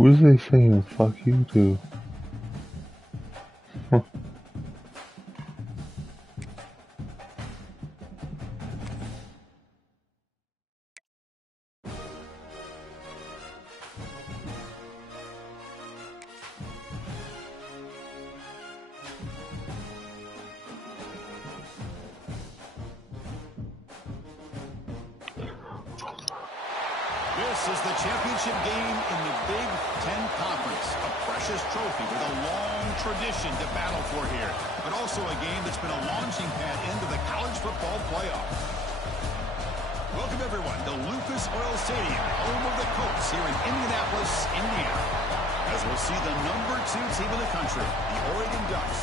What is they saying fuck you to? Huh. This is the championship game in the Big Ten Conference. A precious trophy with a long tradition to battle for here. But also a game that's been a launching pad into the college football playoff. Welcome, everyone, to Lucas Oil Stadium, home of the Colts here in Indianapolis, Indiana. As we'll see the number 2 team in the country, the Oregon Ducks,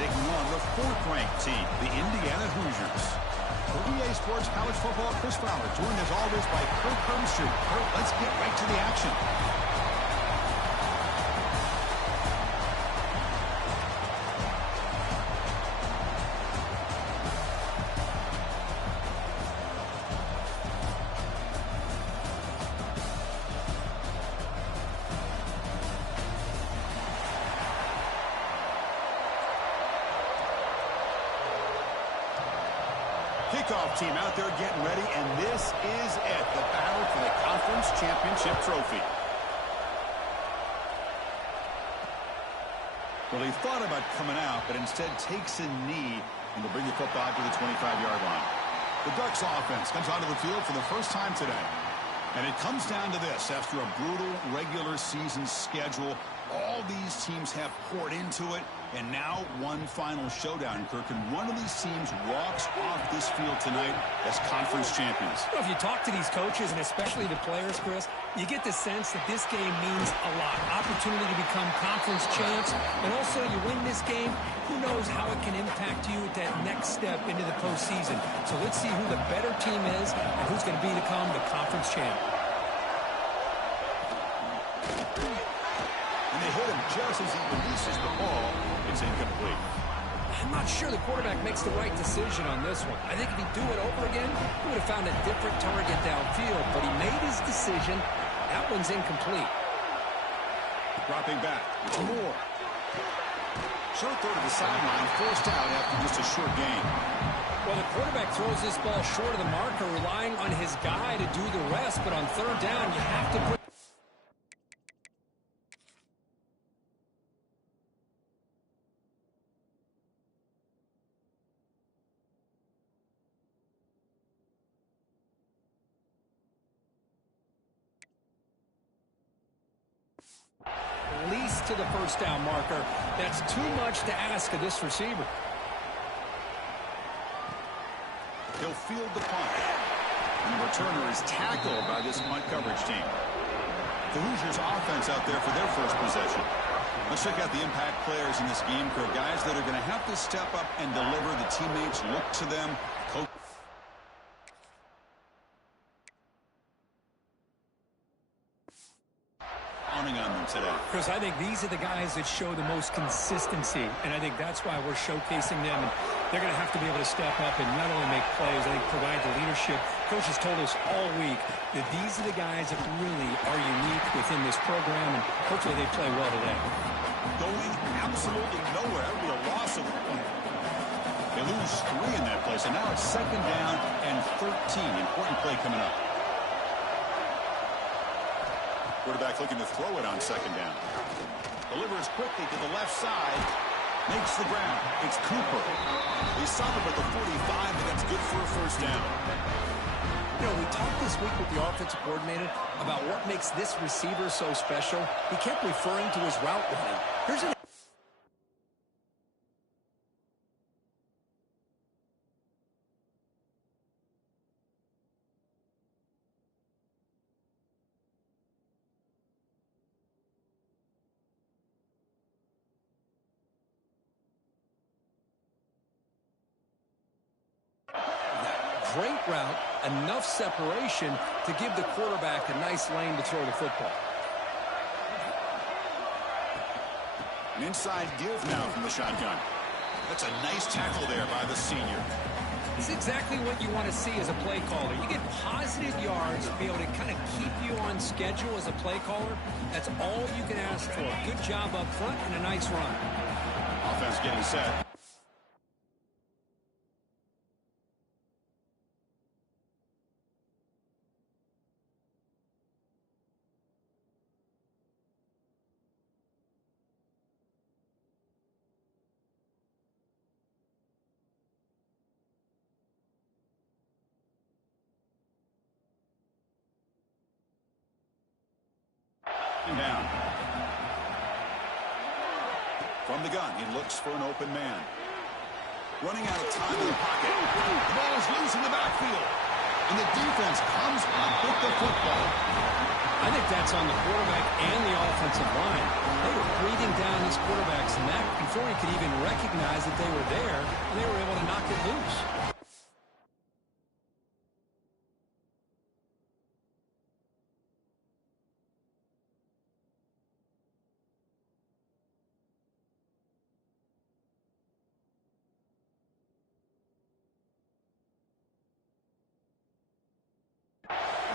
taking on the 4th-ranked team, the Indiana Hoosiers. For EA Sports College Football, Chris Fowler, joined as always by Kirk Herbstreit. Kirk, let's get right to the action. Kickoff team out there getting ready, and this is it, the battle for the conference championship trophy. Well, he thought about coming out, but instead takes a knee and will bring the football to the 25-yard line. The Ducks offense comes onto the field for the first time today. And it comes down to this. After a brutal regular season schedule, all these teams have poured into it, and now one final showdown, Kirk. And one of these teams walks off this field tonight as conference champions. Well, if you talk to these coaches, and especially the players, Chris, you get the sense that this game means a lot. Opportunity to become conference champs, and also you win this game, who knows how it can impact you at that next step into the postseason. So let's see who the better team is and who's going to become the conference champ. And they hit him just as he releases the ball. It's incomplete. I'm not sure the quarterback makes the right decision on this one. I think if he'd do it over again, he would have found a different target downfield. But he made his decision. That one's incomplete. Dropping back. It's Moore. Short throw to the sideline, forced out after just a short gain. Well, the quarterback throws this ball short of the marker, relying on his guy to do the rest. But on third down, you have to put... least to the first down marker. That's too much to ask of this receiver. He'll field the punt. And the returner is tackled by this punt coverage team. The Hoosiers offense out there for their first possession. Let's check out the impact players in this game, Kirk. Guys that are going to have to step up and deliver. The teammates look to them. Coach on them today. Chris, I think these are the guys that show the most consistency, and I think that's why we're showcasing them. And they're going to have to be able to step up and not only make plays, I think provide the leadership. Coach has told us all week that these are the guys that really are unique within this program, and hopefully they play well today. Going absolutely nowhere. That would be a loss of one. They lose 3 in that place, and now it's second down and 13. Important play coming up. Quarterback looking to throw it on second down. Delivers quickly to the left side. Makes the ground. It's Cooper. He stopped him at the 45, but that's good for a first down. You know, we talked this week with the offensive coordinator about what makes this receiver so special. He kept referring to his route running. Here's an great route, enough separation to give the quarterback a nice lane to throw the football. An inside give now from the shotgun. That's a nice tackle there by the senior. It's exactly what you want to see as a play caller. You get positive yards yards, be able to kind of keep you on schedule as a play caller. That's all you can ask for. Good job up front and a nice run. Offense getting set. Down. From the gun, he looks for an open man. Running out of time in the pocket. The ball is loose in the backfield. And the defense comes up with the football. I think that's on the quarterback and the offensive line. They were breathing down his quarterback's neck before he could even recognize that they were there, and they were able to knock it loose.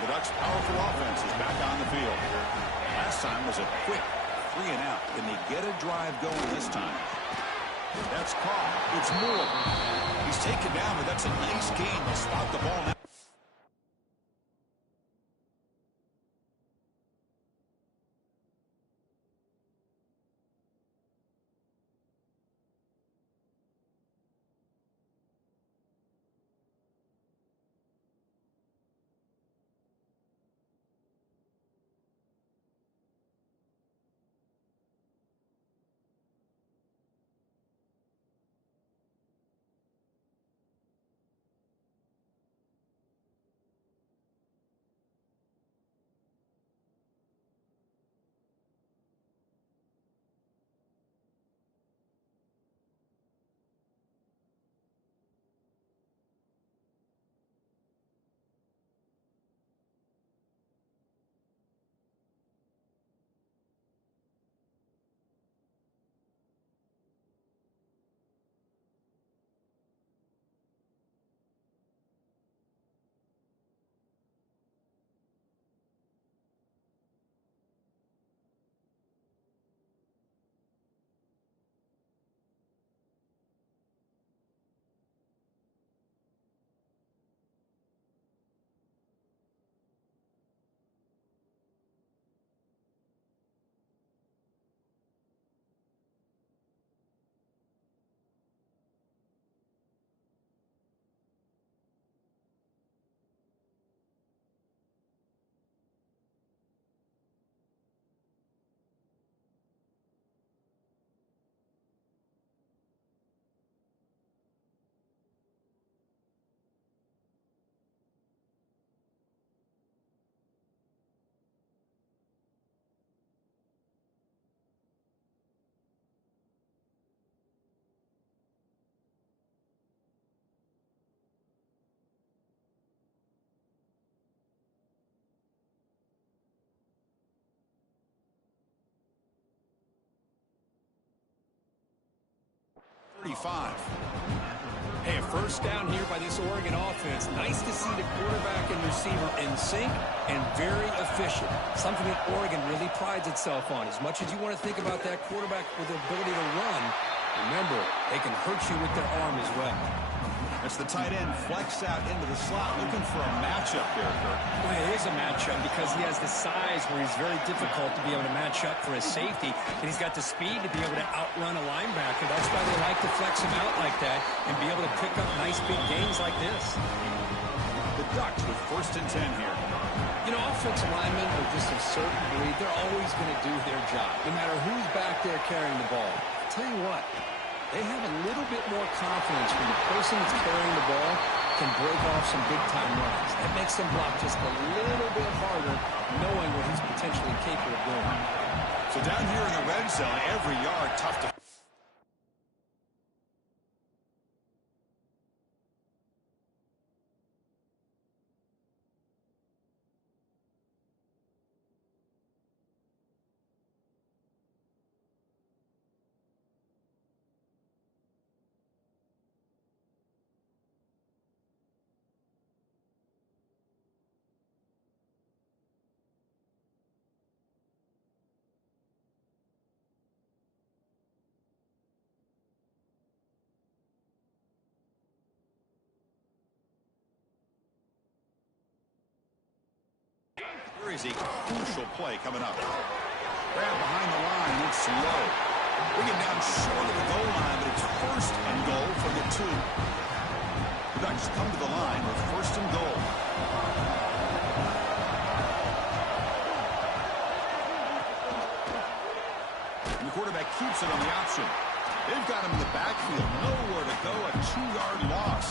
The Ducks' powerful offense is back on the field. Last time was a quick 3 and out. Can they get a drive going this time? That's caught. It's Moore. He's taken down, but that's a nice gain. They'll spot the ball now. Hey, a first down here by this Oregon offense. Nice to see the quarterback and receiver in sync and very efficient. Something that Oregon really prides itself on. As much as you want to think about that quarterback with the ability to run, remember, they can hurt you with their arm as well. That's the tight end flexed out into the slot, looking for a matchup there, Kirk. Well, it is a matchup because he has the size where he's very difficult to be able to match up for his safety, and he's got the speed to be able to outrun a linebacker. That's why they like to flex him out like that and be able to pick up nice big gains like this. The Ducks with 1st and 10 here. You know, offensive linemen are just a certain breed. They're always going to do their job, no matter who's back there carrying the ball. I'll tell you what. They have a little bit more confidence when the person that's carrying the ball can break off some big-time runs. That makes them block just a little bit harder, knowing what he's potentially capable of doing. So down here in the red zone, every yard tough to... is a crucial play coming up. Grab behind the line, and it's low. Bring it down short of the goal line, but it's first and goal from the 2. The Ducks come to the line with first and goal. And the quarterback keeps it on the option. They've got him in the backfield. Nowhere to go. A 2-yard loss.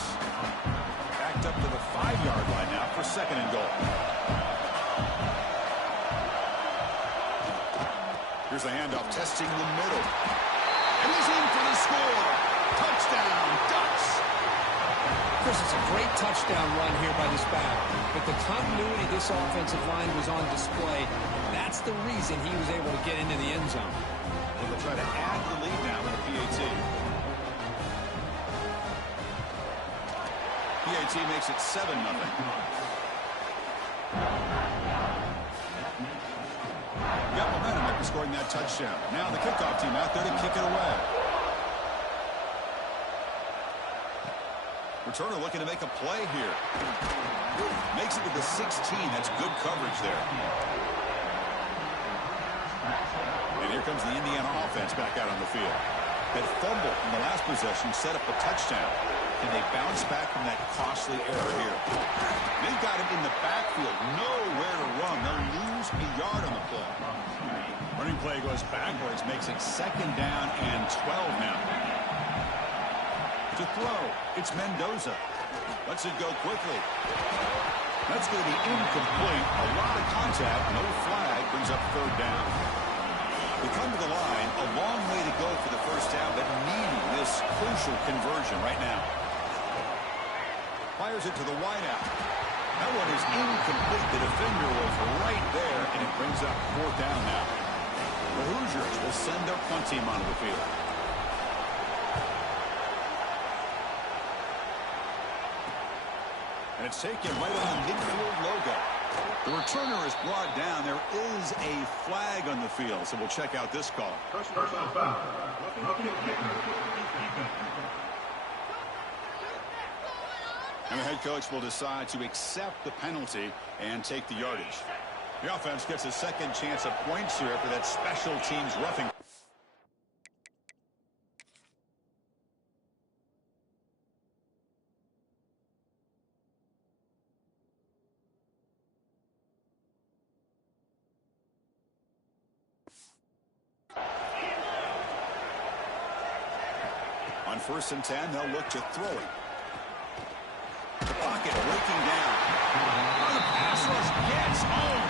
Backed up to the 5-yard line now for second and goal. Here's the handoff, testing the middle. And he's in for the score. Touchdown, Ducks. Chris, it's a great touchdown run here by this back. But the continuity of this offensive line was on display. That's the reason he was able to get into the end zone. And they'll try to add the lead now with a PAT. PAT makes it 7-0. Got momentum after scoring that touchdown. Now the kickoff team out there to kick it away. Returner looking to make a play here. Makes it to the 16. That's good coverage there. And here comes the Indiana offense back out on the field. That fumble in the last possession set up a touchdown. Can they bounce back from that costly error here? They've got him in the backfield. Nowhere to run. They'll lose a yard on the play. Running play goes backwards. Makes it second down and 12 now. To throw, it's Mendoza. Lets it go quickly. That's going to be incomplete. A lot of contact. No flag. Brings up third down. We come to the line. A long way to go for the first down, but needing this crucial conversion right now. Fires it to the wideout. That one is incomplete. The defender was right there, and it brings up fourth down now. The Hoosiers will send their punt team onto the field. And it's taken right on the midfield logo. The returner is brought down. There is a flag on the field, so we'll check out this call. Personal foul. And the head coach will decide to accept the penalty and take the yardage. The offense gets a second chance at points here after that special teams roughing. On 1st and 10, they'll look to throw it. The pocket breaking down. Oh, the pass rush gets home.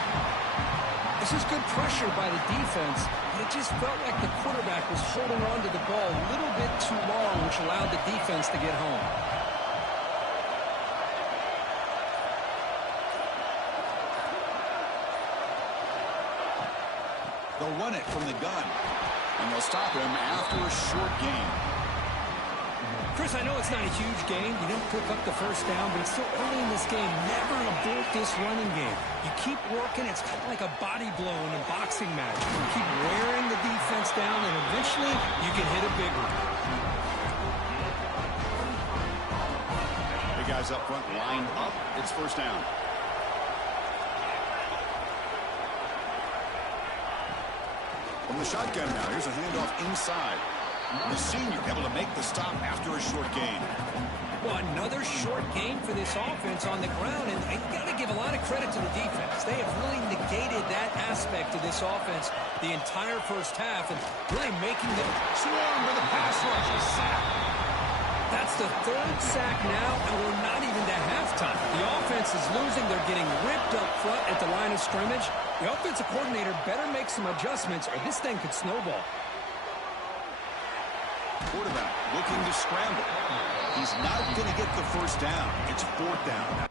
This is good pressure by the defense, but it just felt like the quarterback was holding on to the ball a little bit too long, which allowed the defense to get home. They'll run it from the gun, and they'll stop him after a short gain. Chris, I know it's not a huge game. You didn't pick up the first down, but it's still early in this game. Never abort this running game. You keep working. It's kind of like a body blow in a boxing match. You keep wearing the defense down, and eventually you can hit a big one. The guys up front lined up. It's first down. From the shotgun now, here's a handoff inside. The senior able to make the stop after a short gain. Well, another short gain for this offense on the ground, and you got to give a lot of credit to the defense. They have really negated that aspect of this offense the entire first half, and really making them Swarm with the pass rush, a sack. That's the third sack now, and we're not even to halftime. The offense is losing. They're getting ripped up front at the line of scrimmage. The offensive coordinator better make some adjustments, or this thing could snowball. Quarterback looking to scramble. He's not going to get the first down. It's fourth down.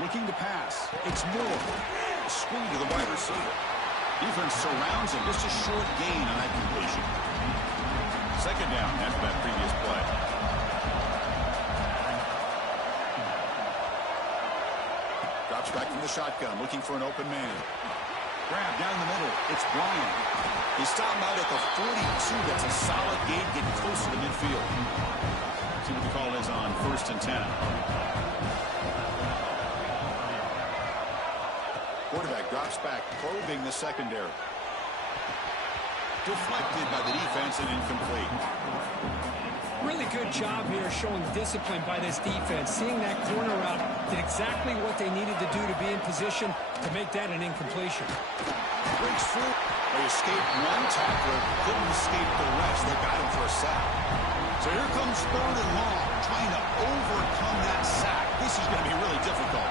Looking to pass. It's Moore. Screen to the wide receiver. Defense surrounds him. Just a short gain on that completion. Second down after that previous play. Drops back from the shotgun, looking for an open man. Grab down the middle. It's Bryant. He stopped out at the 42. That's a solid gain, getting closer to midfield. See what the call is on 1st and 10. Quarterback drops back, probing the secondary. Deflected by the defense and incomplete. Really good job here showing discipline by this defense. Seeing that corner out did exactly what they needed to do to be in position to make that an incompletion. Breaks through. They escaped one tackler, couldn't escape the rest. They got him for a sack. So here comes 3rd and long, trying to overcome that sack. This is going to be really difficult.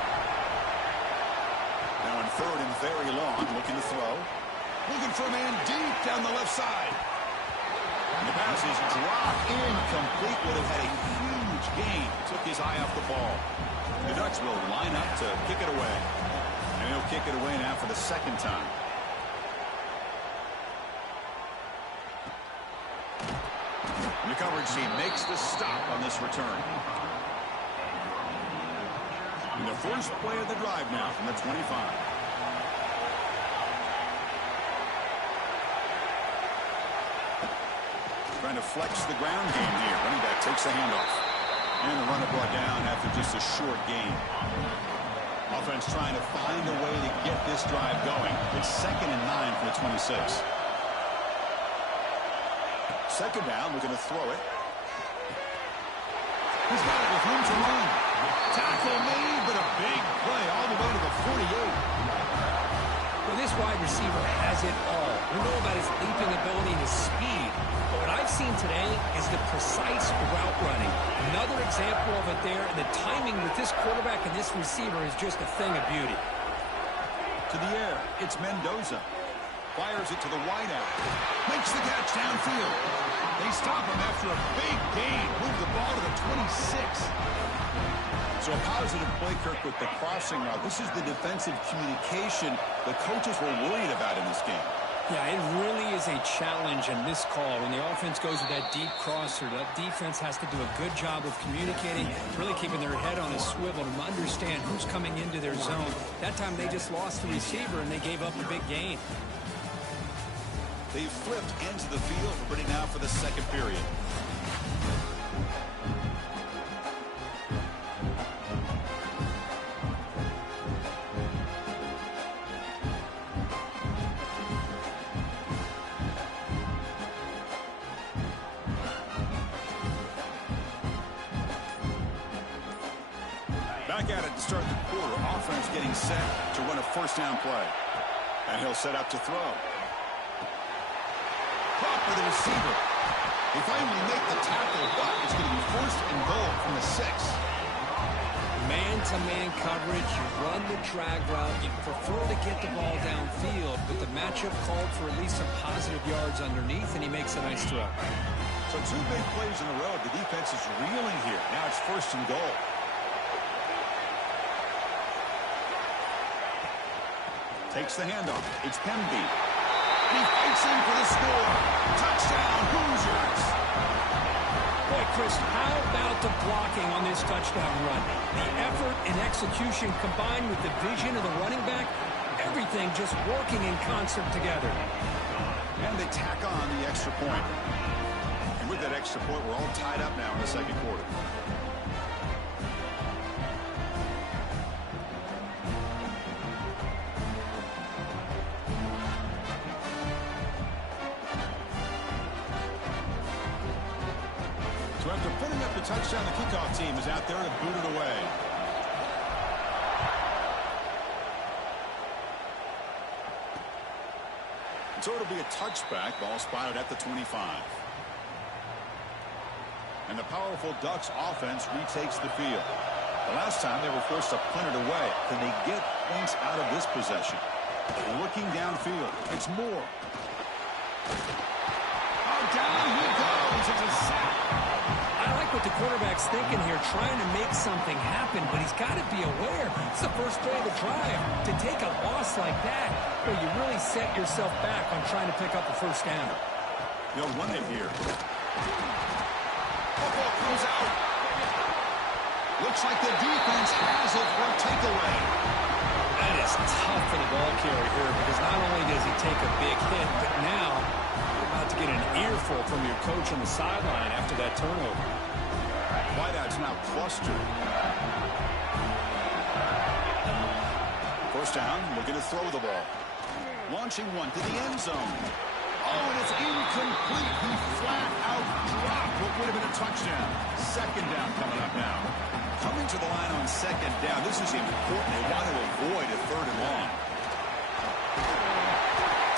Now on 3rd and very long, looking to throw. Looking for a man deep down the left side. And the pass is dropped incomplete. Would have had a huge gain. Took his eye off the ball. The Ducks will line up to kick it away. And he'll kick it away now for the 2nd time. And the coverage team makes the stop on this return. And the first play of the drive now from the 25. Trying to flex the ground game here. Running back takes the handoff. And the runner brought down after just a short gain. Offense trying to find a way to get this drive going. It's 2nd and 9 from the 26. 2nd down, looking to throw it. He's got it with room to run. Tackle made, but a big play all the way to the 48. Well, this wide receiver has it all. We know about his leaping ability and his speed. But what I've seen today is the precise route running. Another example of it there, and the timing with this quarterback and this receiver is just a thing of beauty. To the air, it's Mendoza. Fires it to the wideout. Makes the catch downfield. They stop him after a big gain. Move the ball to the 26. So a positive play, Kirk, with the crossing route. This is the defensive communication the coaches were worried about in this game. Yeah, it really is a challenge in this call. When the offense goes with that deep crosser, that defense has to do a good job of communicating, really keeping their head on a swivel to understand who's coming into their zone. That time they just lost the receiver and they gave up a big gain. They flipped ends of the field. We're ready now for the 2nd period. Back at it to start the quarter. Offense getting set to run a 1st down play. And he'll set up to throw. Caught by the receiver. They finally make the tackle, but it's going to be 1st and goal from the 6. Man-to-man coverage, you run the drag route, you prefer to get the ball downfield, but the matchup called for at least some positive yards underneath, and he makes a nice throw. So 2 big plays in a row. The defense is reeling here. Now it's 1st and goal. Takes the handoff. It's Pemby. He fights in for the score. Touchdown, Hoosiers. Boy, Chris, how about the blocking on this touchdown run? The effort and execution combined with the vision of the running back, everything just working in concert together. And they tack on the extra point. And with that extra point, we're all tied up now in the 2nd quarter. So after putting up the touchdown, the kickoff team is out there to boot it away. So it'll be a touchback. Ball spotted at the 25. And the powerful Ducks offense retakes the field. The last time they were forced to punt it away. Can they get points out of this possession? Looking downfield. It's Moore. Oh, down he goes. It's a sack. I like what the quarterback's thinking here, trying to make something happen, but he's got to be aware. It's the first play of the drive. To take a loss like that, well, you really set yourself back on trying to pick up a 1st down. They'll run it here. Football comes out. Looks like the defense has it for a takeaway. That is tough for the ball carrier here because not only does he take a big hit, but now you're about to get an earful from your coach on the sideline after that turnover. Wideout's now clustered. First down, looking to throw the ball. Launching one to the end zone. Oh, and it's incomplete. He flat out dropped what would have been a touchdown. Second down coming up now. Coming to the line on second down. This is important. They want to avoid a third and long.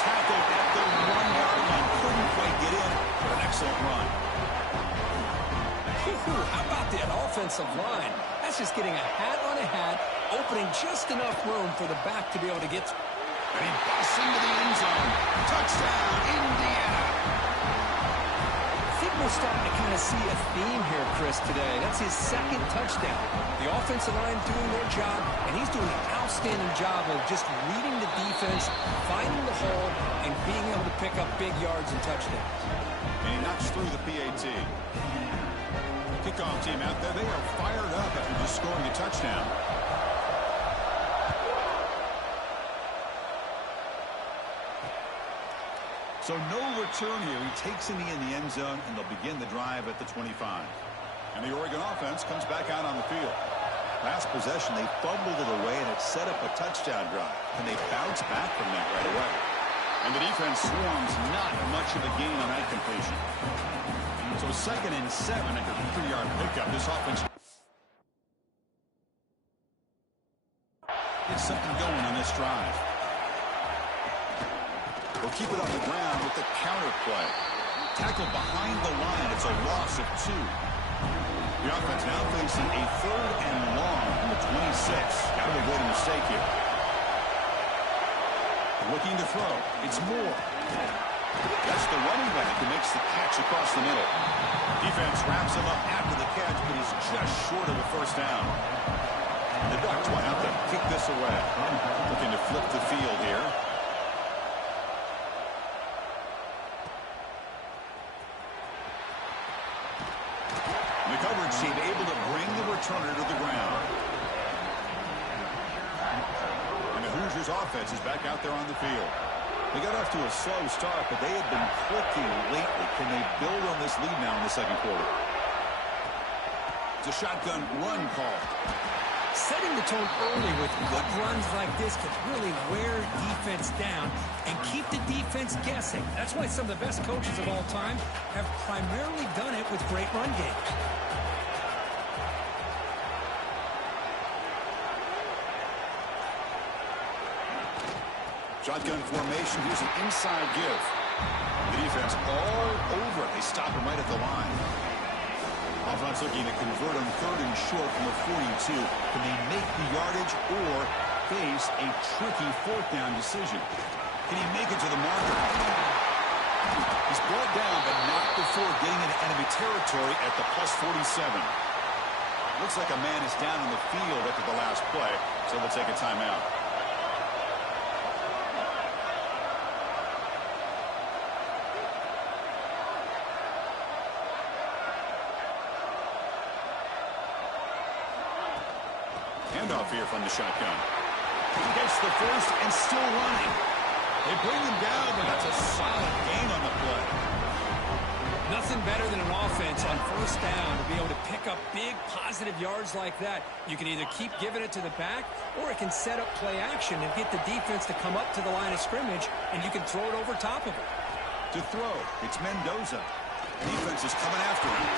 Tackled at the 1-yard line. Couldn't quite get in, but an excellent run. How about that offensive line? That's just getting a hat on a hat, opening just enough room for the back to be able to get through. And he busts into the end zone. Touchdown, Indiana. I think we're starting to kind of see a theme here, Chris, today. That's his second touchdown. The offensive line doing their job, and he's doing an outstanding job of just reading the defense, finding the hole, and being able to pick up big yards and touchdowns. And he knocks through the PAT. Kickoff team out there. They are fired up after just scoring a touchdown. So no return here. He takes in the end zone, and they'll begin the drive at the 25. And the Oregon offense comes back out on the field. Last possession, they fumbled it away, and it set up a touchdown drive. And they bounce back from that right away. And the defense swarms not much of a gain on that completion. So 2nd and 7 after a 3-yard pickup. This offense gets something going on this drive. They'll keep it on the ground with the counter play. Tackled behind the line. It's a loss of 2. The offense now facing a 3rd and long from the 26. Got to avoid a mistake here. Looking to throw. It's Moore. That's the running back who makes the catch across the middle. Defense wraps him up after the catch, but he's just short of a first down. The Ducks want out to kick this away. Looking to flip the field here. The coverage team able to bring the returner to the ground. And the Hoosiers offense is back out there on the field. They got off to a slow start, but they had been clicking lately. Can they build on this lead now in the second quarter? It's a shotgun run call. Setting the tone early with good runs like this can really wear defense down and keep the defense guessing. That's why some of the best coaches of all time have primarily done it with great run games. Shotgun formation. Here's an inside give. The defense all over. They stop him right at the line. Offense looking to convert on 3rd and short from the 42. Can they make the yardage or face a tricky 4th down decision? Can he make it to the marker? He's brought down, but not before getting into enemy territory at the +47. Looks like a man is down on the field after the last play, so they'll take a timeout. Handoff here from the shotgun. He gets the first and still running. They bring him down, but that's a solid gain on the play. Nothing better than an offense on first down to be able to pick up big positive yards like that. You can either keep giving it to the back, or it can set up play action and get the defense to come up to the line of scrimmage, and you can throw it over top of it. To throw, it's Mendoza. Defense is coming after him.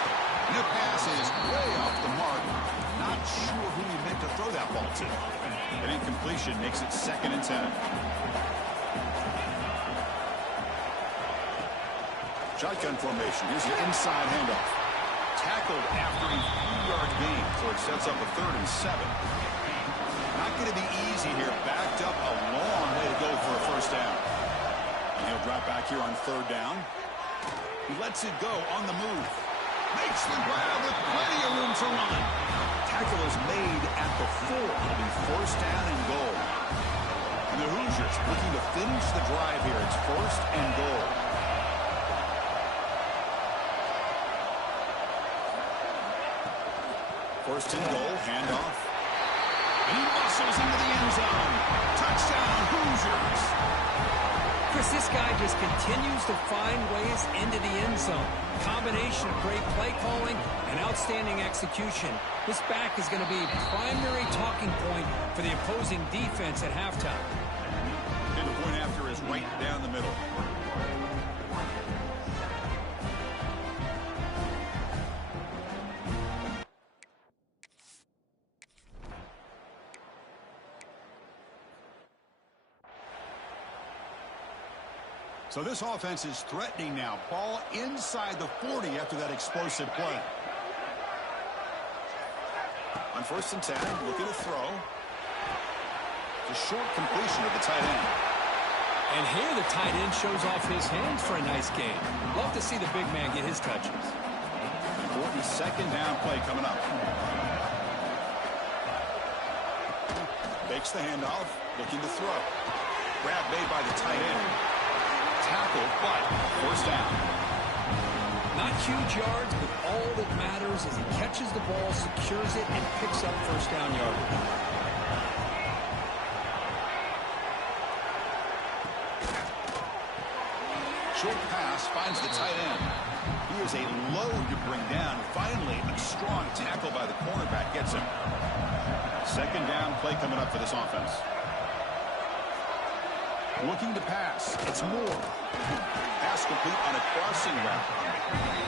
And the pass is way off the mark. Not sure who he meant to throw that ball to. An incompletion makes it 2nd and 10. Shotgun formation. Here's the inside handoff. Tackled after a 3-yard gain, so it sets up a 3rd and 7. Not going to be easy here. Backed up a long way to go for a first down. And he'll drop back here on 3rd down. He lets it go on the move. Makes the grab with plenty of room to run. Tackle is made at the 4. It'll be 1st down and goal. And the Hoosiers looking to finish the drive here. It's 1st and goal. First and goal, handoff. And he muscles into the end zone. Touchdown, Hoosiers. Chris, this guy just continues to find ways into the end zone. Combination of great play calling and outstanding execution. This back is going to be primary talking point for the opposing defense at halftime. And the point after is right down the middle. So this offense is threatening now. Ball inside the 40 after that explosive play. On 1st and 10, looking to throw. The short completion of the tight end. And here the tight end shows off his hands for a nice game. Love to see the big man get his touches. 42nd down play coming up. Fakes the handoff, looking to throw. Grab made by the tight end. Tackle, but 1st down. Not huge yards, but all that matters is he catches the ball, secures it, and picks up 1st down yardage. Short pass finds the tight end. He is a load to bring down. Finally, a strong tackle by the cornerback gets him. 2nd down play coming up for this offense. Looking to pass. It's Moore. Pass complete on a crossing route.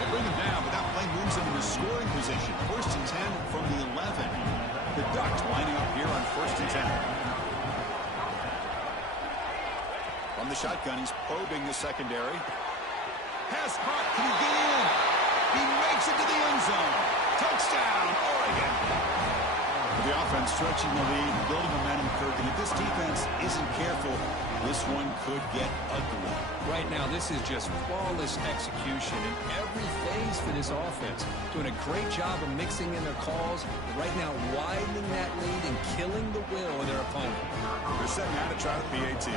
They bring him down, but that play moves him into scoring position. 1st and 10 from the 11. The Ducks lining up here on 1st and 10. From the shotgun, he's probing the secondary. Pass caught. Can he get in? He makes it to the end zone. Touchdown, Oregon. The offense stretching the lead, building momentum, Kirk, and if this defense isn't careful, this one could get ugly. Right now, this is just flawless execution in every phase for this offense. Doing a great job of mixing in their calls, but right now widening that lead and killing the will of their opponent. They're setting out to try the PAT.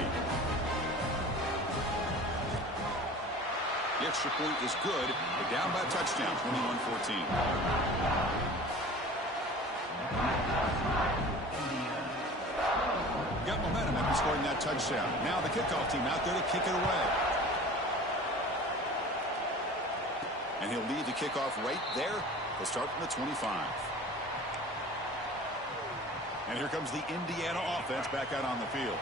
The extra point is good. They're down by a touchdown, 21-14. Got momentum after scoring that touchdown. Now the kickoff team out there to kick it away. And he'll lead the kickoff right there. They'll start from the 25. And here comes the Indiana offense back out on the field.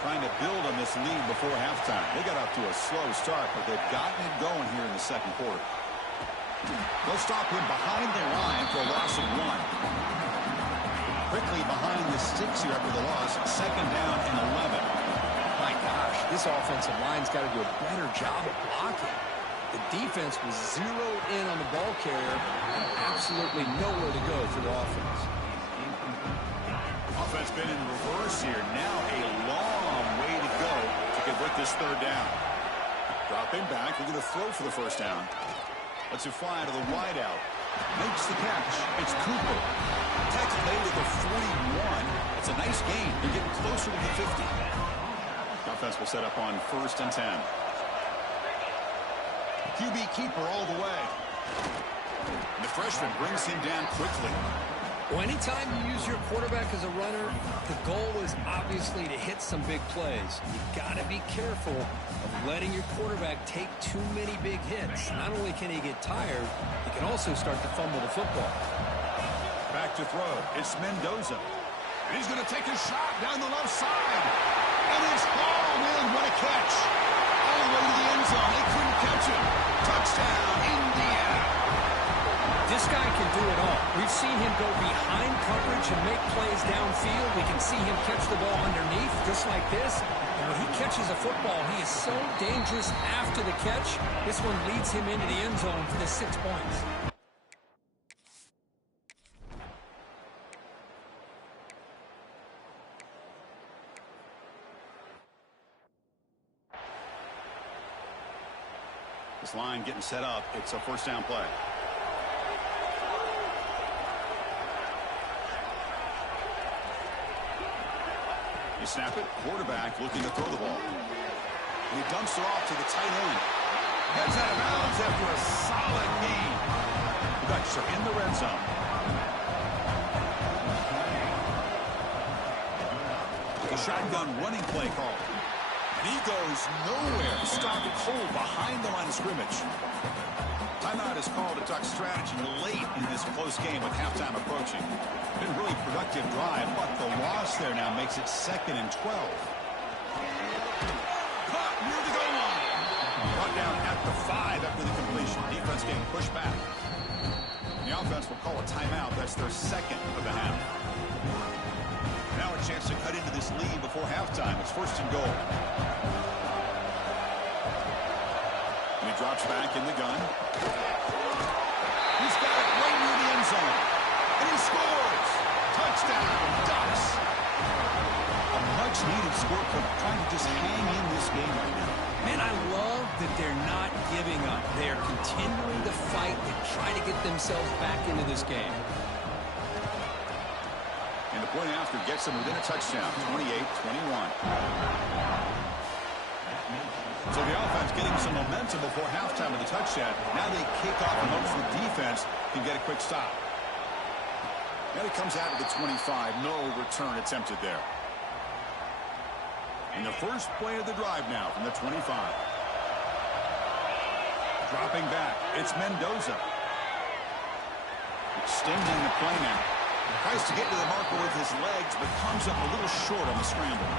Trying to build on this lead before halftime. They got off to a slow start, but they've gotten it going here in the 2nd quarter. They'll stop him behind the line for a loss of 1. Quickly behind the sticks here after the loss. 2nd down and 11. My gosh, this offensive line's got to do a better job of blocking. The defense was zeroed in on the ball carrier and absolutely nowhere to go for the offense. Offense been in reverse here. Now a long way to go to convert this 3rd down. Dropping back. We're going to throw for the 1st down. Lets it fly to the wideout. Makes the catch. It's Cooper. Tackle made at the 41. It's a nice gain. They're getting closer to the 50. Offense will set up on 1st and 10. QB keeper all the way. And the freshman brings him down quickly. Well, anytime you use your quarterback as a runner, the goal is obviously to hit some big plays. You've got to be careful of letting your quarterback take too many big hits. Not only can he get tired, he can also start to fumble the football. Back to throw. It's Mendoza. And he's going to take a shot down the left side. And it's hauled in. What a catch. All the way to the end zone. They couldn't catch him. Touchdown, Indiana. This guy can do it all. We've seen him go behind coverage and make plays downfield. We can see him catch the ball underneath, just like this. And when he catches a football, he is so dangerous after the catch. This one leads him into the end zone for the 6 points. This line getting set up. It's a 1st down play. You snap it. Quarterback looking to throw the ball. And he dumps it off to the tight end. Heads out of bounds after a solid gain. The Ducks are in the red zone. The shotgun running play call. And he goes nowhere. Stopped cold behind the line of scrimmage. Timeout is called to talk strategy late in this close game with halftime approaching. Been a really productive drive, but the loss there now makes it 2nd and 12. Caught near the goal line. Brought down at the 5 after the completion. Defense getting pushed back. The offense will call a timeout. That's their 2nd of the half. Now a chance to cut into this lead before halftime. It's 1st and goal. And he drops back in the gun. He's got it right near the end zone. And he scores. Touchdown, Ducks. A much-needed score, trying to just hang in this game right now. Man, I love that they're not giving up. They're continuing to fight and try to get themselves back into this game. And the point after gets them within a touchdown, 28-21. So the offense getting some momentum before halftime with the touchdown. Now they kick off and hope the defense can get a quick stop. Now he comes out of the 25. No return attempted there. And the first play of the drive now from the 25. Dropping back. It's Mendoza. Extending the play now. Tries to get to the marker with his legs, but comes up a little short on the scramble.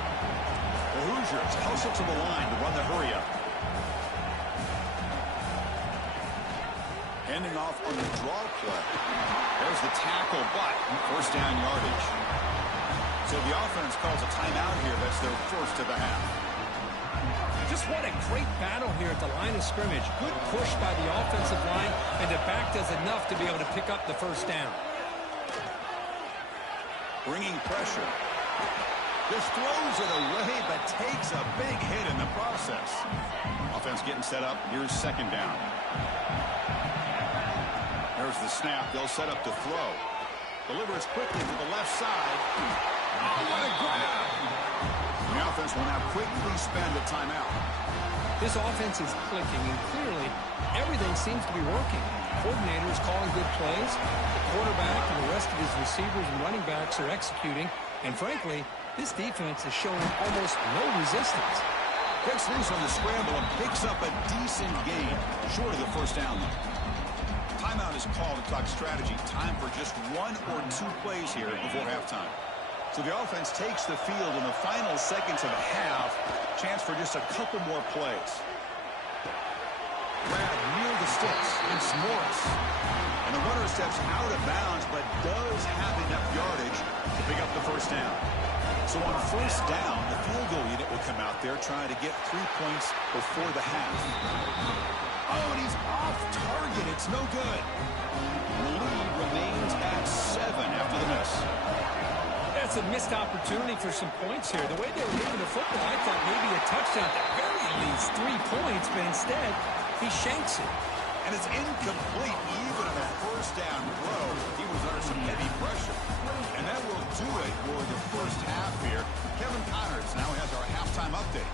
The Hoosiers hustle to the line to run the hurry-up. Handing off on the draw play. There's the tackle, but first down yardage. So the offense calls a timeout here. That's their 1st of the half. Just what a great battle here at the line of scrimmage. Good push by the offensive line, and the back does enough to be able to pick up the first down. Bringing pressure. Just throws it away, but takes a big hit in the process. Offense getting set up. Here's 2nd down. There's the snap. They'll set up to throw. Delivers quickly to the left side. Oh, what a grab! The offense will now quickly spend a timeout. This offense is clicking, and clearly everything seems to be working. Coordinators calling good plays. The quarterback and the rest of his receivers and running backs are executing. And frankly, this defense is showing almost no resistance. Breaks loose on the scramble and picks up a decent gain. Short of the first down, though. Timeout is called to talk strategy. Time for just 1 or 2 plays here before halftime. So the offense takes the field in the final seconds of the half. Chance for just a couple more plays. Grab near the sticks. It's Morris. And the runner steps out of bounds, but does have enough yardage to pick up the first down. So on first down, the field goal unit will come out there trying to get 3 points before the half. Oh, and he's off target. It's no good. The lead remains at 7 after the miss. That's a missed opportunity for some points here. The way they were moving the football, I thought maybe a touchdown, at the very least 3 points, but instead, he shanks it. And it's incomplete even on a first down throw. He was under some heavy pressure. And that will do it for the first half here. Kevin Connors now has our halftime update.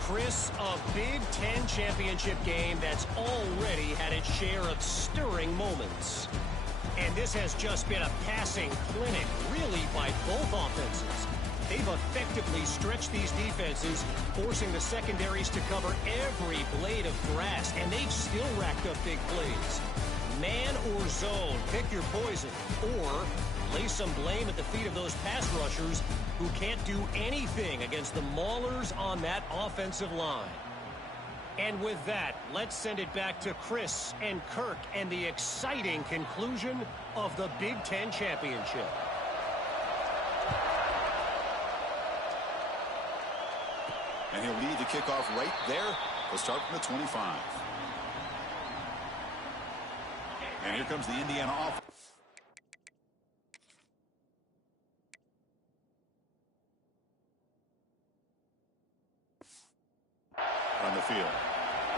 Chris, a Big Ten championship game that's already had its share of stirring moments. And this has just been a passing clinic, really, by both offenses. They've effectively stretched these defenses, forcing the secondaries to cover every blade of grass, and they've still racked up big plays. Man or zone, pick your poison, or lay some blame at the feet of those pass rushers who can't do anything against the maulers on that offensive line. And with that, let's send it back to Chris and Kirk and the exciting conclusion of the Big Ten Championship. And he'll lead the kickoff right there. We'll start from the 25. And here comes the Indiana offense. On the field.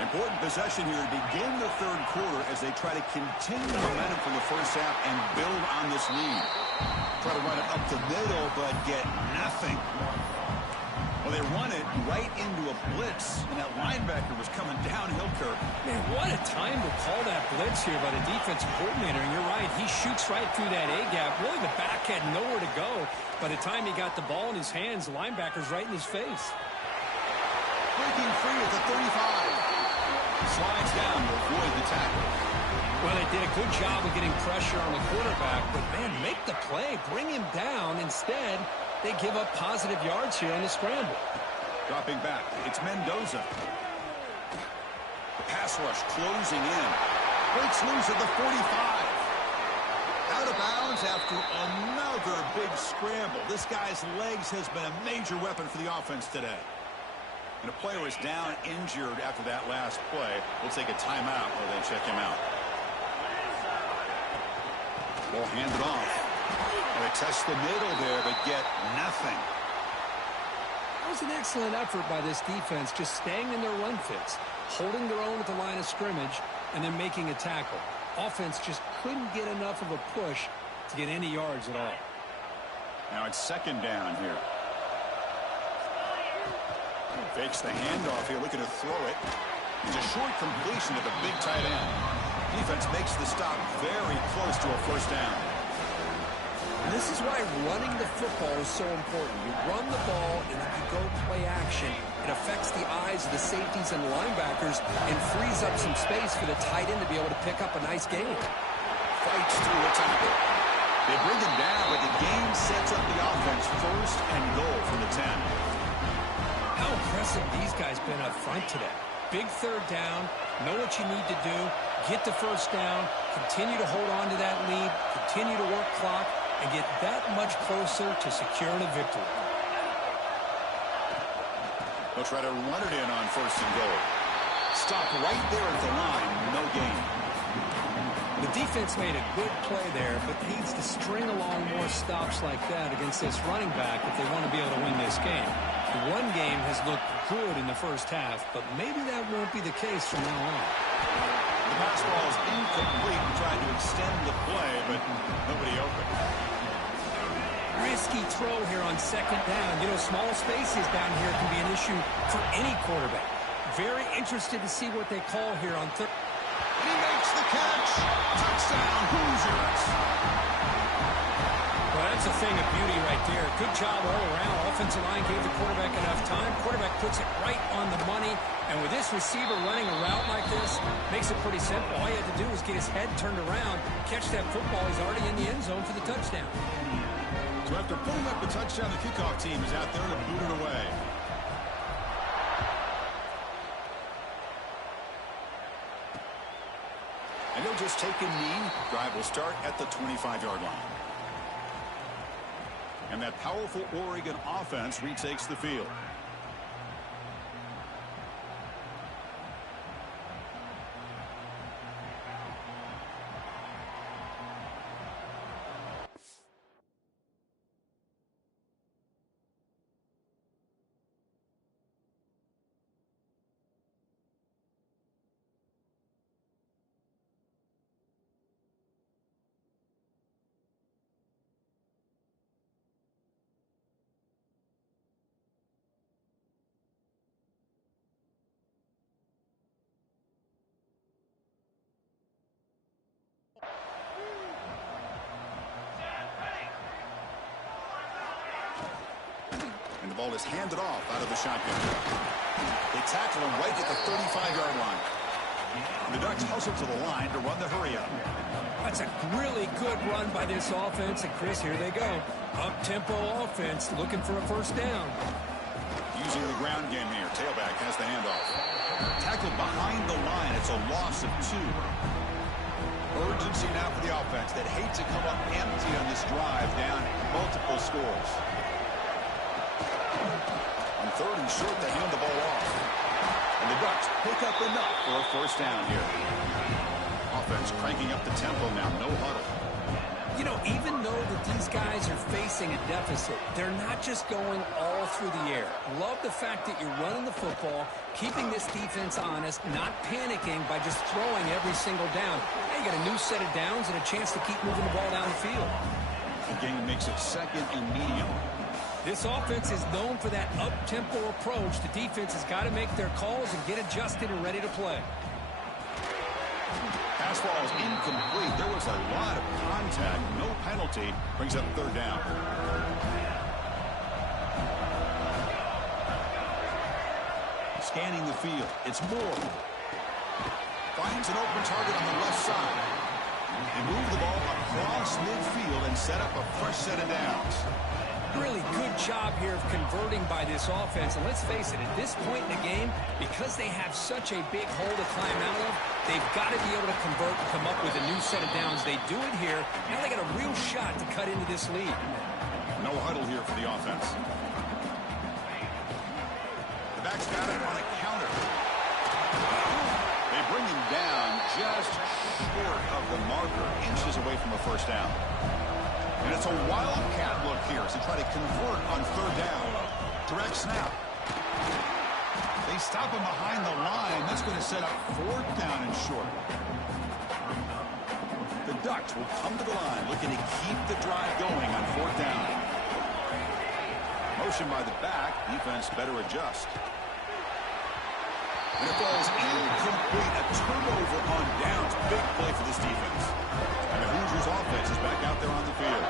Important possession here to begin the third quarter as they try to continue the momentum from the first half and build on this lead. Try to run it up the middle, but get nothing. Well, they run it right into a blitz, and that linebacker was coming downhill, Kirk. Man, what a time to call that blitz here by the defensive coordinator. And you're right, he shoots right through that A-gap. Really, the back had nowhere to go. By the time he got the ball in his hands, the linebacker's right in his face. breaking free at the 35. Slides down to avoid the tackle. Well, they did a good job of getting pressure on the quarterback, but, man, make the play. Bring him down. Instead, they give up positive yards here on the scramble. Dropping back, it's Mendoza. The pass rush closing in. Breaks loose at the 45. Out of bounds after another big scramble. This guy's legs has been a major weapon for the offense today. And a player is down injured after that last play. We'll take a timeout while they check him out. Ball handed off. They test the middle there, but get nothing. That was an excellent effort by this defense, just staying in their run fits, holding their own at the line of scrimmage, and then making a tackle. Offense just couldn't get enough of a push to get any yards at all. Now it's second down here. Fakes the handoff here, looking to throw it. It's a short completion to the big tight end. Defense makes the stop very close to a first down. And this is why running the football is so important. You run the ball and then you go play action. It affects the eyes of the safeties and linebackers and frees up some space for the tight end to be able to pick up a nice gain. Fights through a tackle. They bring him down, but the game sets up the offense first and goal from the 10. How impressive these guys been up front today. Big third down, know what you need to do, get the first down, continue to hold on to that lead, continue to work clock, and get that much closer to securing a victory. They'll try to run it in on first and goal. Stop right there at the line, no gain. The defense made a good play there, but needs to string along more stops like that against this running back if they want to be able to win this game. The run game has looked good in the first half, but maybe that won't be the case from now on. The pass ball is incomplete, trying to extend the play, but nobody open. Risky throw here on second down. You know, small spaces down here can be an issue for any quarterback. Very interested to see what they call here on third. And he makes the catch. Touchdown, Hoosiers. Well, that's a thing of beauty right there. Good job all around. Offensive line gave the quarterback enough time. Quarterback puts it right on the money. And with this receiver running a route like this, makes it pretty simple. All he had to do was get his head turned around, catch that football. He's already in the end zone for the touchdown. So after putting up the touchdown, the kickoff team is out there to boot it away. And he'll just take a knee. Drive will start at the 25-yard line. And that powerful Oregon offense retakes the field. And the ball is handed off out of the shotgun. They tackle him right at the 35-yard line. And the Ducks hustle to the line to run the hurry-up. That's a really good run by this offense. And, Chris, here they go. Up-tempo offense looking for a first down. Using the ground game here. Tailback has the handoff. Tackled behind the line. It's a loss of 2. Urgency now for the offense that hate to come up empty on this drive, down multiple scores. On third and short, they hand the ball off. And the Ducks pick up enough for a first down here. Offense cranking up the tempo now, no huddle. You know, even though that these guys are facing a deficit, they're not just going all through the air. Love the fact that you're running the football, keeping this defense honest, not panicking by just throwing every single down. Now you got a new set of downs and a chance to keep moving the ball down the field. The game makes it second and medium. This offense is known for that up-tempo approach. The defense has got to make their calls and get adjusted and ready to play. Pass ball is incomplete. There was a lot of contact. No penalty. Brings up third down. Scanning the field. It's Moore. Finds an open target on the left side. They move the ball across midfield and set up a fresh set of downs. Really good job here of converting by this offense. And let's face it, at this point in the game, because they have such a big hole to climb out of, they've got to be able to convert and come up with a new set of downs. They do it here. Now they got a real shot to cut into this lead. No huddle here for the offense. The back's got it on a counter. They bring him down just short of the marker, inches away from a first down. And it's a wildcat look here as they try to convert on third down. Direct snap. They stop him behind the line. That's going to set up fourth down and short. The Ducks will come to the line looking to keep the drive going on fourth down. Motion by the back. Defense better adjust. And it falls incomplete. A turnover on downs. Big play for this defense. And the Hoosiers offense is back out there on the field.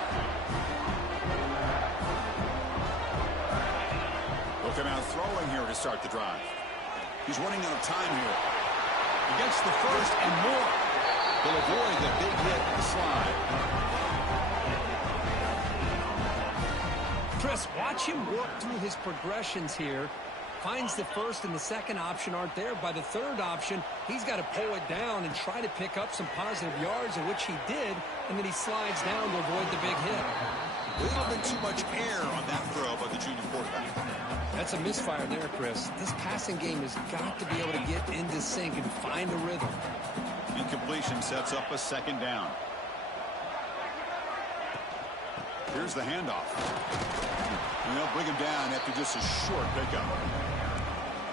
They'll come out throwing here to start the drive. He's running out of time here. He gets the first and more. They'll avoid the big hit and the slide. Chris, watch him work through his progressions here. Finds the first and the second option aren't there. By the third option, he's got to pull it down and try to pick up some positive yards, of which he did, and then he slides down to avoid the big hit. A little bit too much air on that throw by the junior quarterback. That's a misfire there, Chris. This passing game has got to be able to get into sync and find a rhythm. Incompletion sets up a second down. Here's the handoff. And they'll bring him down after just a short pickup.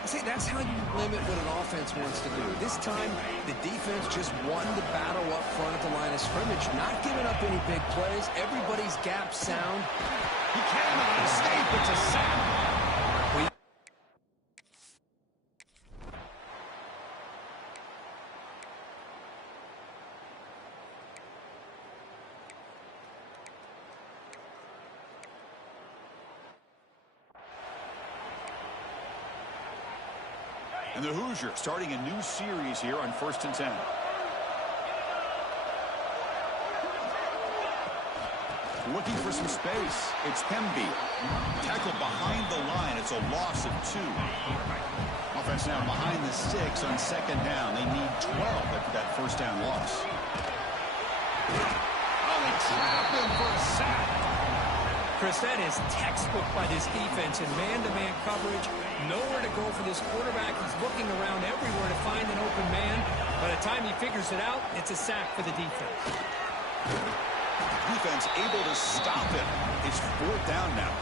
See, that's how you limit what an offense wants to do. This time, the defense just won the battle up front at the line of scrimmage, not giving up any big plays. Everybody's gap sound. He cannot escape. It's a sack. And the Hoosiers starting a new series here on 1st and 10. Looking for some space. It's Hemby. Tackled behind the line. It's a loss of 2. Offense now behind the 6 on second down. They need 12 after that first down loss. Oh, they trap him for a sack. Chris, that is textbook by this defense in man-to-man coverage. Nowhere to go for this quarterback. He's looking around everywhere to find an open man. By the time he figures it out, it's a sack for the defense. Defense able to stop him. It's fourth down now.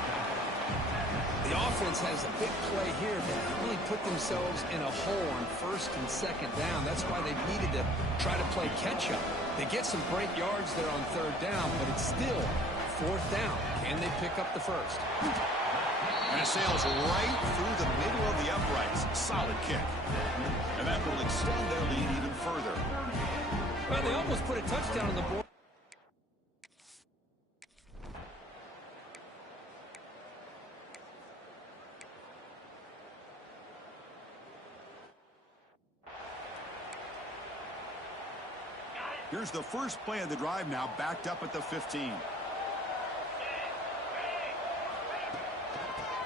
The offense has a big play here to really put themselves in a hole on first and second down. That's why they needed to try to play catch-up. They get some great yards there on third down, but it's still fourth down. Can they pick up the first? And it sails right through the middle of the uprights. Solid kick. And that will extend their lead even further. Well, they almost put a touchdown on the board. Here's the first play of the drive now, backed up at the 15.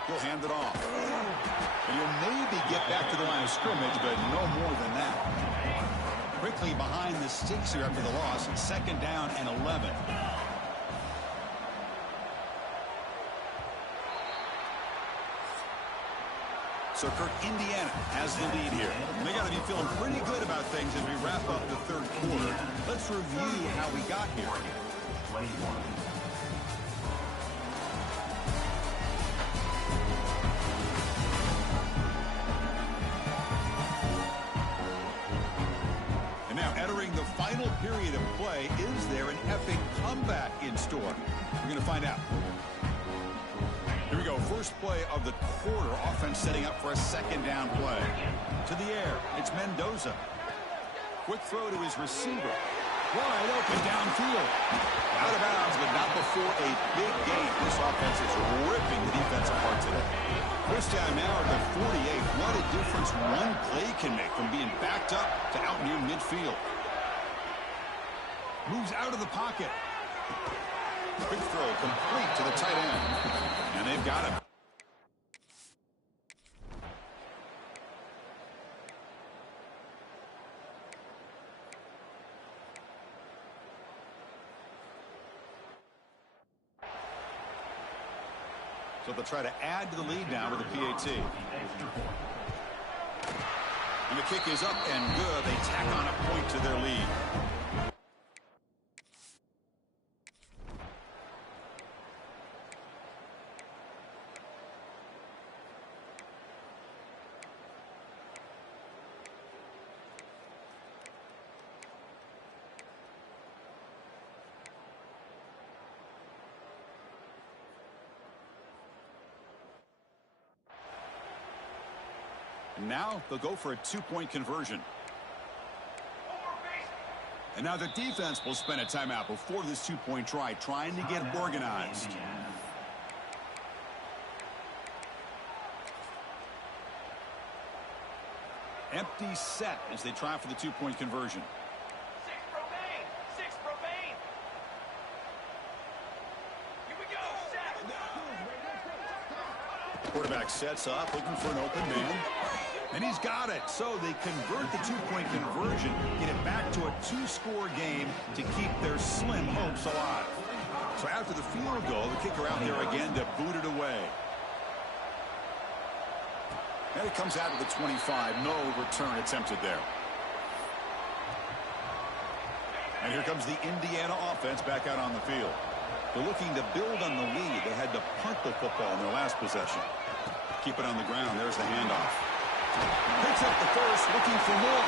He'll hand it off. And he'll maybe get back to the line of scrimmage, but no more than that. Quickly behind the sticks here after the loss. Second down and 11. So, Kirk, Indiana has the lead here. They got to be feeling pretty good about things as we wrap up the third quarter. Let's review how we got here. And now entering the final period of play, is there an epic comeback in store? We're going to find out. Here we go, first play of the quarter. Offense setting up for a second down play. To the air, it's Mendoza. Quick throw to his receiver. Wide open downfield. Out of bounds, but not before a big gain. This offense is ripping the defense apart today. First down now at the 48. What a difference one play can make from being backed up to out near midfield. Moves out of the pocket. Quick throw complete to the tight end. And they've got him. So they'll try to add to the lead now with a PAT. And the kick is up and good. They tack on a point to their lead. Now they'll go for a two-point conversion. And now the defense will spend a timeout before this two-point try, trying to get organized. Empty set as they try for the two-point conversion. Six remain. Here we go. Set. Quarterback sets up, looking for an open man. And he's got it. So they convert the two-point conversion, get it back to a two-score game to keep their slim hopes alive. So after the field goal, the kicker out there again to boot it away. And it comes out of the 25. No return attempted there. And here comes the Indiana offense back out on the field. They're looking to build on the lead. They had to punt the football in their last possession. Keep it on the ground. There's the handoff. Picks up the first, looking for more.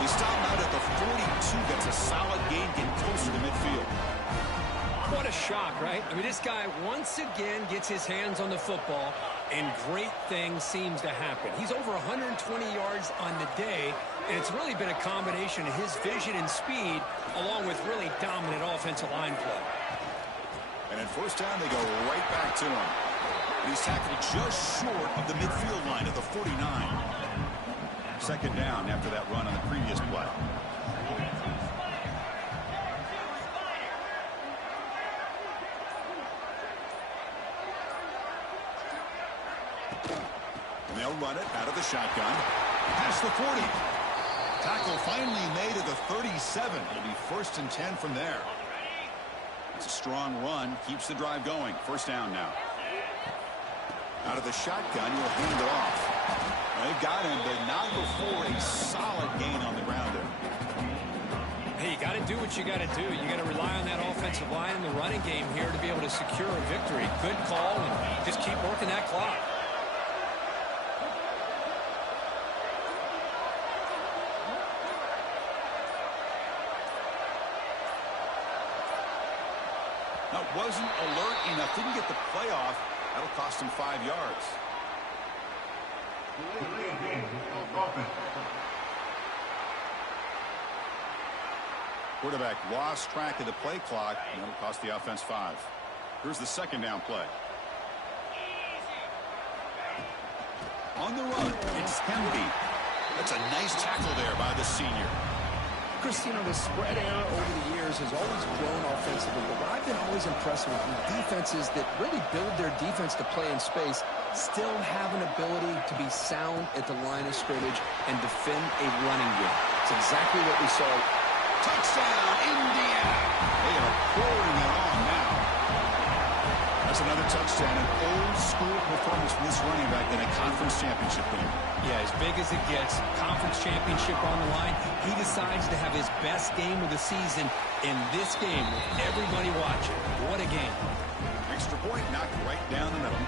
They stop out at the 42. That's a solid gain, getting closer to midfield. What a shock, right? I mean, this guy once again gets his hands on the football, and great things seems to happen. He's over 120 yards on the day, and it's really been a combination of his vision and speed, along with really dominant offensive line play. And at first down, they go right back to him. He's tackled just short of the midfield line at the 49. Second down after that run on the previous play. And they'll run it out of the shotgun. Past the 40. Tackle finally made at the 37. It'll be 1st and 10 from there. It's a strong run. Keeps the drive going. First down now. Out of the shotgun, he'll hand it off. They've got him, but not before a solid gain on the ground there. Hey, you got to do what you got to do. You got to rely on that offensive line in the running game here to be able to secure a victory. Good call, and just keep working that clock. Now, wasn't alert enough. Didn't get the play off. That'll cost him 5 yards. Quarterback lost track of the play clock, and that'll cost the offense 5. Here's the second down play. On the run, it's Hemby. That's a nice tackle there by the senior. Christine, the spread era over the years has always grown offensively, but what I've been always impressed with defenses that really build their defense to play in space still have an ability to be sound at the line of scrimmage and defend a running game. It's exactly what we saw. Touchdown, Indiana. They are pouring it on now. That's another touchdown, an old-school performance from this running back in a conference championship game. Yeah, as big as it gets, conference championship on the line. He decides to have his best game of the season in this game with everybody watching. What a game. Extra point knocked right down the middle.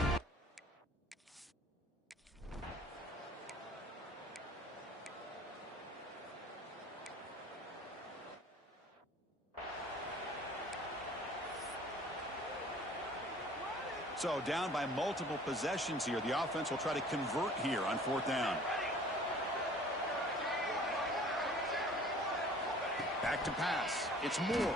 So down by multiple possessions here. The offense will try to convert here on 4th down. Back to pass. It's Moore.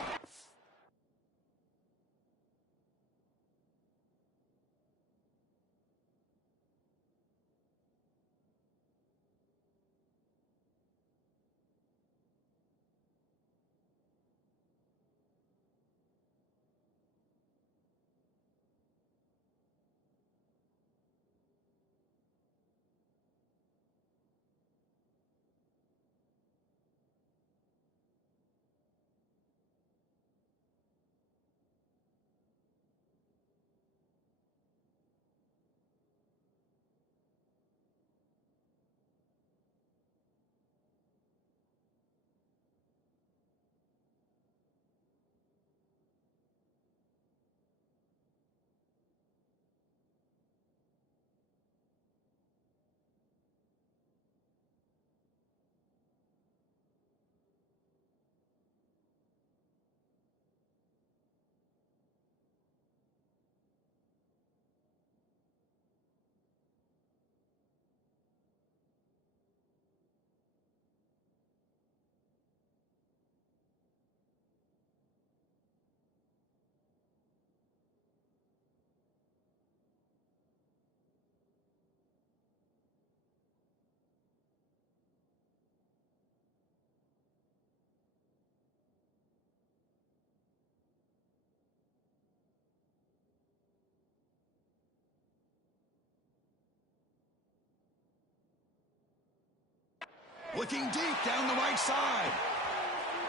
Looking deep down the right side.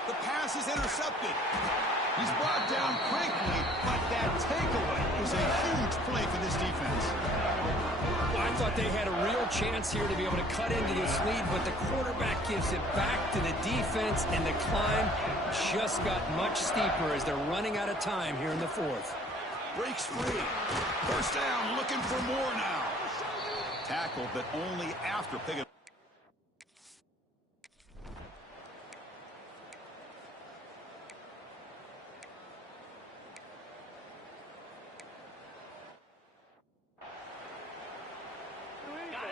The pass is intercepted. He's brought down quickly, but that takeaway is a huge play for this defense. Well, I thought they had a real chance here to be able to cut into this lead, but the quarterback gives it back to the defense, and the climb just got much steeper as they're running out of time here in the fourth. Breaks free. First down, looking for more now. Tackled, but only after picking.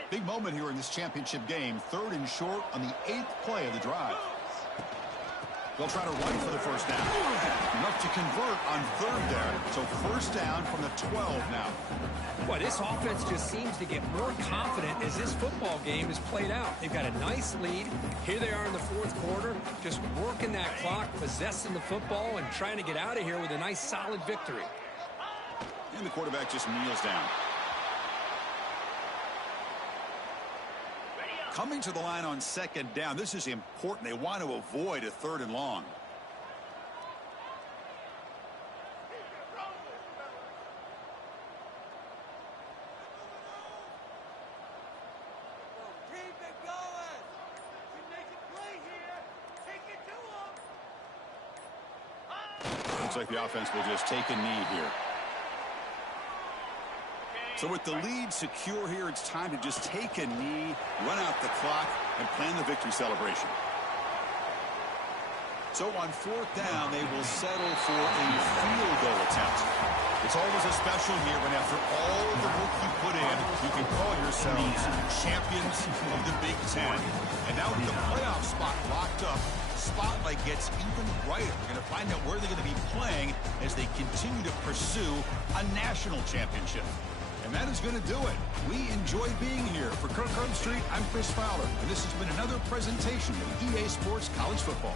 Big moment here in this championship game. 3rd and short on the 8th play of the drive. They'll try to run for the first down. Enough to convert on 3rd there. So first down from the 12 now. Boy, this offense just seems to get more confident as this football game is played out. They've got a nice lead. Here they are in the 4th quarter, just working that clock, possessing the football, and trying to get out of here with a nice, solid victory. And the quarterback just kneels down. Coming to the line on 2nd down. This is important. They want to avoid a 3rd and long. Keep it going. We make a play here. Take it to them. Looks like the offense will just take a knee here. So with the lead secure here, it's time to just take a knee, run out the clock, and plan the victory celebration. So on 4th down, they will settle for a field goal attempt. It's always a special year when after all the work you put in, you can call yourselves champions of the Big Ten. And now with the playoff spot locked up, the spotlight gets even brighter. We're going to find out where they're going to be playing as they continue to pursue a national championship. And that is going to do it. We enjoy being here. For Kirk Herbstreit, I'm Chris Fowler, and this has been another presentation of EA Sports College Football.